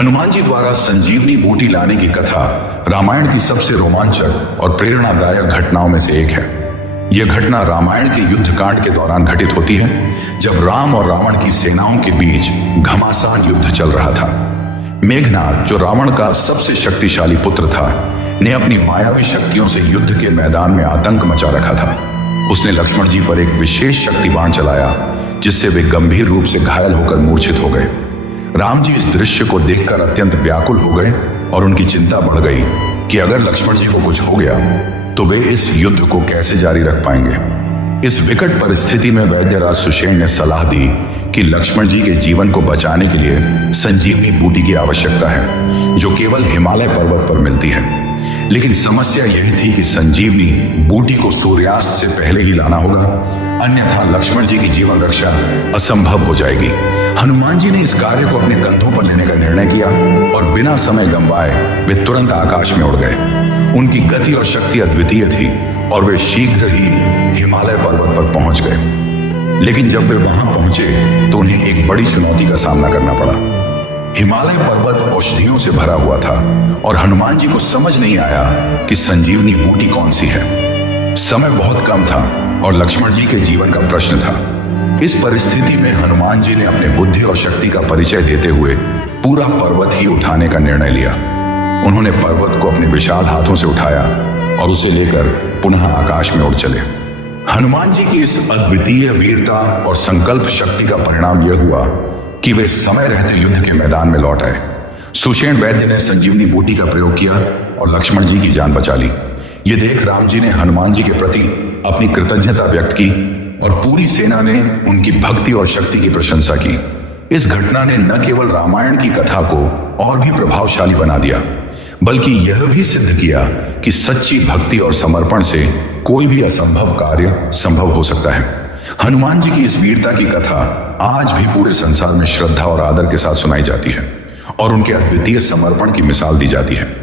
हनुमान जी द्वारा संजीवनी बूटी लाने की कथा रामायण की सबसे रोमांचक और प्रेरणादायक घटनाओं में से एक है। यह घटना रामायण के युद्ध कांड के दौरान घटित होती है, जब राम और रावण की सेनाओं के बीच घमासान युद्ध चल रहा था। मेघनाद, जो रावण का सबसे शक्तिशाली पुत्र था, ने अपनी मायावी शक्तियों से युद्ध के मैदान में आतंक मचा रखा था। उसने लक्ष्मण जी पर एक विशेष शक्ति बाण चलाया, जिससे वे गंभीर रूप से घायल होकर मूर्छित हो गए। राम जी इस दृश्य को देखकर अत्यंत व्याकुल हो गए और उनकी चिंता बढ़ गई कि अगर लक्ष्मण जी को कुछ हो गया तो वे इस युद्ध को कैसे जारी रख पाएंगे। इस विकट परिस्थिति में वैद्यराज सुषेण ने सलाह दी कि लक्ष्मण जी के जीवन को बचाने के लिए संजीवनी बूटी की आवश्यकता है, जो केवल हिमालय पर्वत पर मिलती है। लेकिन समस्या यह थी कि संजीवनी बूटी को सूर्यास्त से पहले ही लाना होगा, अन्यथा लक्ष्मण जी की जीवन रक्षा असंभव हो जाएगी। हनुमान जी ने इस कार्य को अपने कंधों पर लेने का निर्णय किया और बिना समय गंवाए वे तुरंत आकाश में उड़ गए। उनकी गति और शक्ति अद्वितीय थी और वे शीघ्र ही हिमालय पर्वत पर पहुंच गए। लेकिन जब वे वहां पहुंचे तो उन्हें एक बड़ी चुनौती का सामना करना पड़ा। हिमालय पर्वत औषधियों से भरा हुआ था और हनुमान जी को समझ नहीं आया कि संजीवनी बूटी कौन सी है। समय बहुत कम था और लक्ष्मण जी के जीवन का प्रश्न था। इस परिस्थिति में हनुमान जी ने अपने बुद्धि और शक्ति का परिचय देते हुए पूरा पर्वत ही उठाने का निर्णय लिया। उन्होंने पर्वत को अपने विशाल हाथों से उठाया और उसे लेकर पुनः आकाश में उड़ चले। हनुमान जी की इस अद्वितीय वीरता और संकल्प शक्ति का परिणाम यह हुआ कि वे समय रहते युद्ध के मैदान में लौट आए। सुषेण वैद्य ने संजीवनी बूटी का प्रयोग किया और लक्ष्मण जी की जान बचा ली। ये देख राम जी ने हनुमान जी के प्रति अपनी कृतज्ञता व्यक्त की और पूरी सेना ने उनकी भक्ति और शक्ति की प्रशंसा की। इस घटना ने न केवल रामायण की कथा को और भी प्रभावशाली बना दिया, बल्कि यह भी सिद्ध किया कि सच्ची भक्ति और समर्पण से कोई भी असंभव कार्य संभव हो सकता है। हनुमान जी की इस वीरता की कथा आज भी पूरे संसार में श्रद्धा और आदर के साथ सुनाई जाती है और उनके अद्वितीय समर्पण की मिसाल दी जाती है।